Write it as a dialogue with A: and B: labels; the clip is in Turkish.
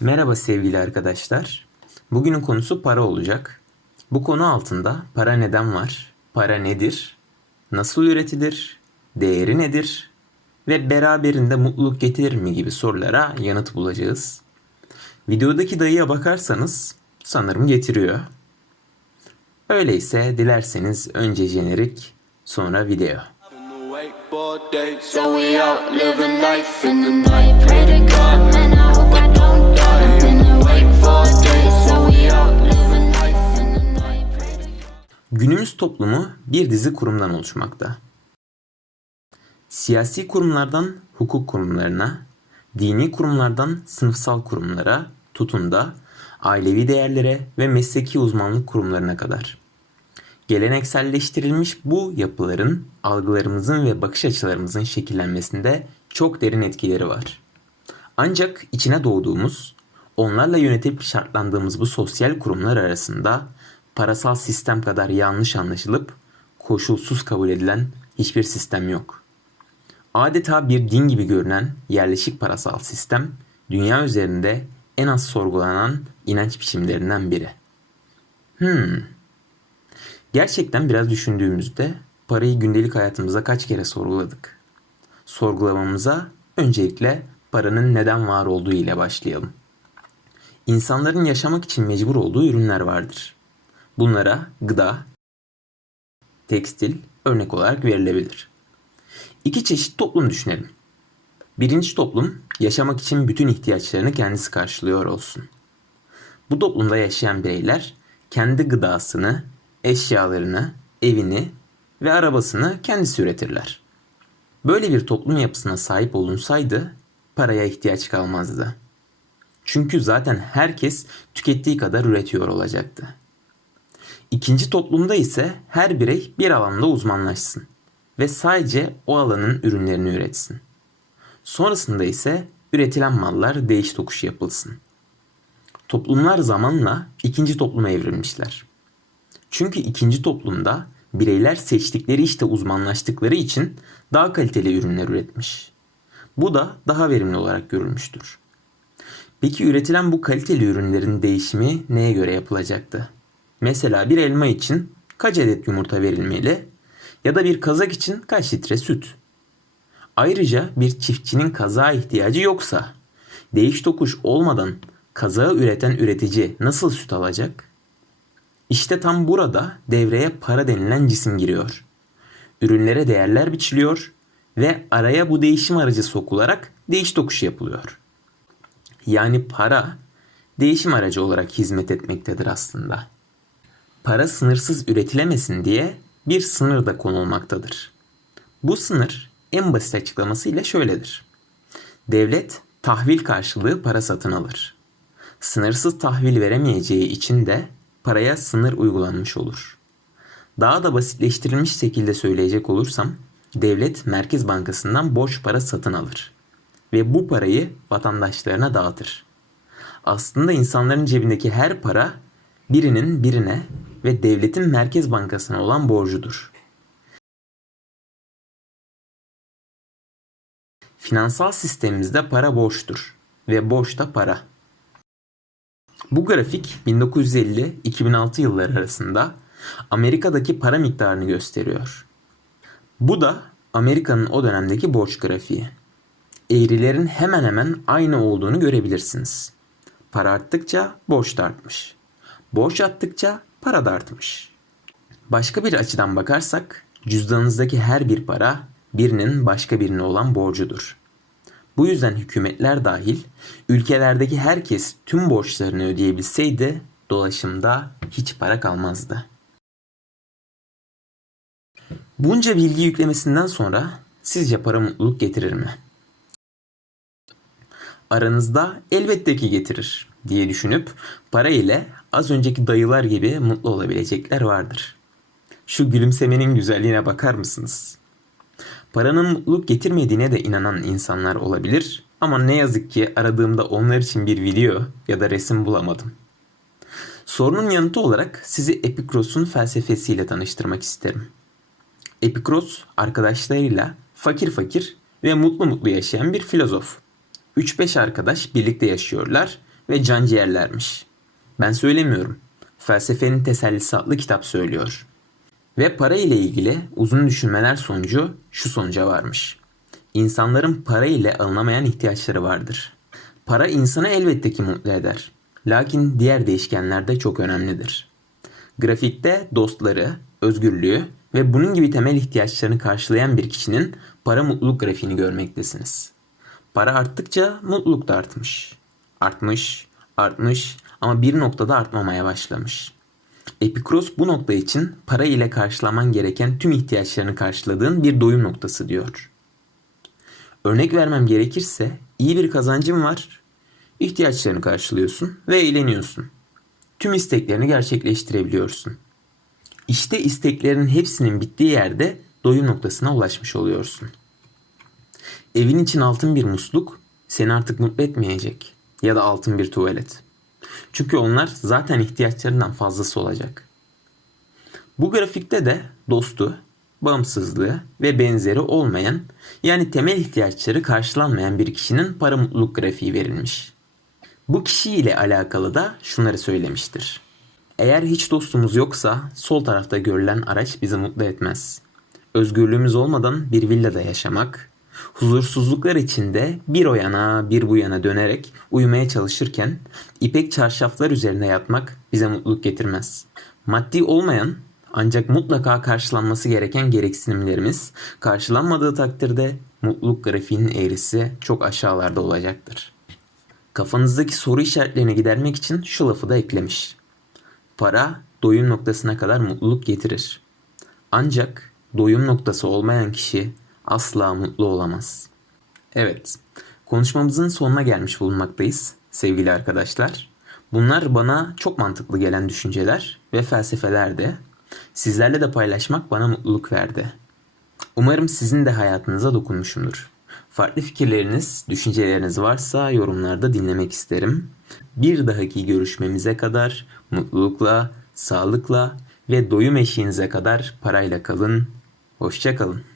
A: Merhaba sevgili arkadaşlar. Bugünün konusu para olacak. Bu konu altında para neden var, para nedir, nasıl üretilir, değeri nedir ve beraberinde mutluluk getirir mi gibi sorulara yanıt bulacağız. Videodaki dayıya bakarsanız sanırım getiriyor. Öyleyse dilerseniz önce jenerik sonra video.
B: So we out living life in the night.
A: Günümüz toplumu bir dizi kurumdan oluşmakta. Siyasi kurumlardan hukuk kurumlarına, dini kurumlardan sınıfsal kurumlara, tutun da ailevi değerlere ve mesleki uzmanlık kurumlarına kadar. Gelenekselleştirilmiş bu yapıların algılarımızın ve bakış açılarımızın şekillenmesinde çok derin etkileri var. Ancak içine doğduğumuz, onlarla yönetilip şartlandığımız bu sosyal kurumlar arasında parasal sistem kadar yanlış anlaşılıp koşulsuz kabul edilen hiçbir sistem yok. Adeta bir din gibi görünen yerleşik parasal sistem dünya üzerinde en az sorgulanan inanç biçimlerinden biri. Hmm. Gerçekten biraz düşündüğümüzde parayı gündelik hayatımıza kaç kere sorguladık? Sorgulamamıza öncelikle paranın neden var olduğu ile başlayalım. İnsanların yaşamak için mecbur olduğu ürünler vardır. Bunlara gıda, tekstil örnek olarak verilebilir. İki çeşit toplum düşünelim. Birinci toplum yaşamak için bütün ihtiyaçlarını kendisi karşılıyor olsun. Bu toplumda yaşayan bireyler kendi gıdasını, eşyalarını, evini ve arabasını kendisi üretirler. Böyle bir toplum yapısına sahip olunsaydı paraya ihtiyaç kalmazdı. Çünkü zaten herkes tükettiği kadar üretiyor olacaktı. İkinci toplumda ise her birey bir alanda uzmanlaşsın ve sadece o alanın ürünlerini üretsin. Sonrasında ise üretilen mallar değiş tokuş yapılsın. Toplumlar zamanla ikinci topluma evrilmişler. Çünkü ikinci toplumda bireyler seçtikleri işte uzmanlaştıkları için daha kaliteli ürünler üretmiş. Bu da daha verimli olarak görülmüştür. Peki üretilen bu kaliteli ürünlerin değişimi neye göre yapılacaktı? Mesela bir elma için kaç adet yumurta verilmeli ya da bir kazak için kaç litre süt? Ayrıca bir çiftçinin kazağa ihtiyacı yoksa değiş tokuş olmadan kazağı üreten üretici nasıl süt alacak? İşte tam burada devreye para denilen cisim giriyor. Ürünlere değerler biçiliyor ve araya bu değişim aracı sokularak değiş tokuş yapılıyor. Yani para değişim aracı olarak hizmet etmektedir aslında. Para sınırsız üretilemesin diye bir sınır da konulmaktadır. Bu sınır en basit açıklamasıyla şöyledir. Devlet tahvil karşılığı para satın alır. Sınırsız tahvil veremeyeceği için de paraya sınır uygulanmış olur. Daha da basitleştirilmiş şekilde söyleyecek olursam devlet Merkez Bankası'ndan borç para satın alır ve bu parayı vatandaşlarına dağıtır. Aslında insanların cebindeki her para birinin birine ve devletin Merkez Bankası'na olan borcudur. Finansal sistemimizde para borçtur ve borç da para. Bu grafik 1950-2006 yılları arasında Amerika'daki para miktarını gösteriyor. Bu da Amerika'nın o dönemdeki borç grafiği. Eğrilerin hemen hemen aynı olduğunu görebilirsiniz. Para arttıkça borç da artmış. Borç arttıkça para da artmış. Başka bir açıdan bakarsak cüzdanınızdaki her bir para birinin başka birine olan borcudur. Bu yüzden hükümetler dahil ülkelerdeki herkes tüm borçlarını ödeyebilseydi dolaşımda hiç para kalmazdı. Bunca bilgi yüklemesinden sonra sizce para mutluluk getirir mi? Aranızda elbette ki getirir diye düşünüp para ile az önceki dayılar gibi mutlu olabilecekler vardır. Şu gülümsemenin güzelliğine bakar mısınız? Paranın mutluluk getirmediğine de inanan insanlar olabilir ama ne yazık ki aradığımda onlar için bir video ya da resim bulamadım. Sorunun yanıtı olarak sizi Epikros'un felsefesiyle tanıştırmak isterim. Epikros arkadaşlarıyla fakir fakir ve mutlu mutlu yaşayan bir filozof. 3-5 arkadaş birlikte yaşıyorlar ve canciğerlermiş. Ben söylemiyorum. Felsefenin Tesellisi adlı kitap söylüyor. Ve para ile ilgili uzun düşünmeler sonucu şu sonuca varmış. İnsanların para ile alınamayan ihtiyaçları vardır. Para insanı elbette ki mutlu eder. Lakin diğer değişkenler de çok önemlidir. Grafikte dostları, özgürlüğü ve bunun gibi temel ihtiyaçlarını karşılayan bir kişinin para mutluluk grafiğini görmektesiniz. Para arttıkça mutluluk da artmış. Artmış, artmış ama bir noktada artmamaya başlamış. Epikros bu nokta için para ile karşılaman gereken tüm ihtiyaçlarını karşıladığın bir doyum noktası diyor. Örnek vermem gerekirse iyi bir kazancın var, ihtiyaçlarını karşılıyorsun ve eğleniyorsun. Tüm isteklerini gerçekleştirebiliyorsun. İşte isteklerin hepsinin bittiği yerde doyum noktasına ulaşmış oluyorsun. Evin için altın bir musluk seni artık mutlu etmeyecek ya da altın bir tuvalet. Çünkü onlar zaten ihtiyaçlarından fazlası olacak. Bu grafikte de dostu, bağımsızlığı ve benzeri olmayan yani temel ihtiyaçları karşılanmayan bir kişinin para mutluluk grafiği verilmiş. Bu kişi ile alakalı da şunları söylemiştir. Eğer hiç dostumuz yoksa sol tarafta görülen araç bizi mutlu etmez. Özgürlüğümüz olmadan bir villada yaşamak, huzursuzluklar içinde bir o yana bir bu yana dönerek uyumaya çalışırken ipek çarşaflar üzerine yatmak bize mutluluk getirmez. Maddi olmayan ancak mutlaka karşılanması gereken gereksinimlerimiz karşılanmadığı takdirde mutluluk grafiğinin eğrisi çok aşağılarda olacaktır. Kafanızdaki soru işaretlerini gidermek için şu lafı da eklemiş. Para doyum noktasına kadar mutluluk getirir. Ancak doyum noktası olmayan kişi asla mutlu olamaz. Evet, konuşmamızın sonuna gelmiş bulunmaktayız sevgili arkadaşlar. Bunlar bana çok mantıklı gelen düşünceler ve felsefelerdi. Sizlerle de paylaşmak bana mutluluk verdi. Umarım sizin de hayatınıza dokunmuşumdur. Farklı fikirleriniz, düşünceleriniz varsa yorumlarda dinlemek isterim. Bir dahaki görüşmemize kadar mutlulukla, sağlıkla ve doyum eşiğinize kadar parayla kalın. Hoşça kalın.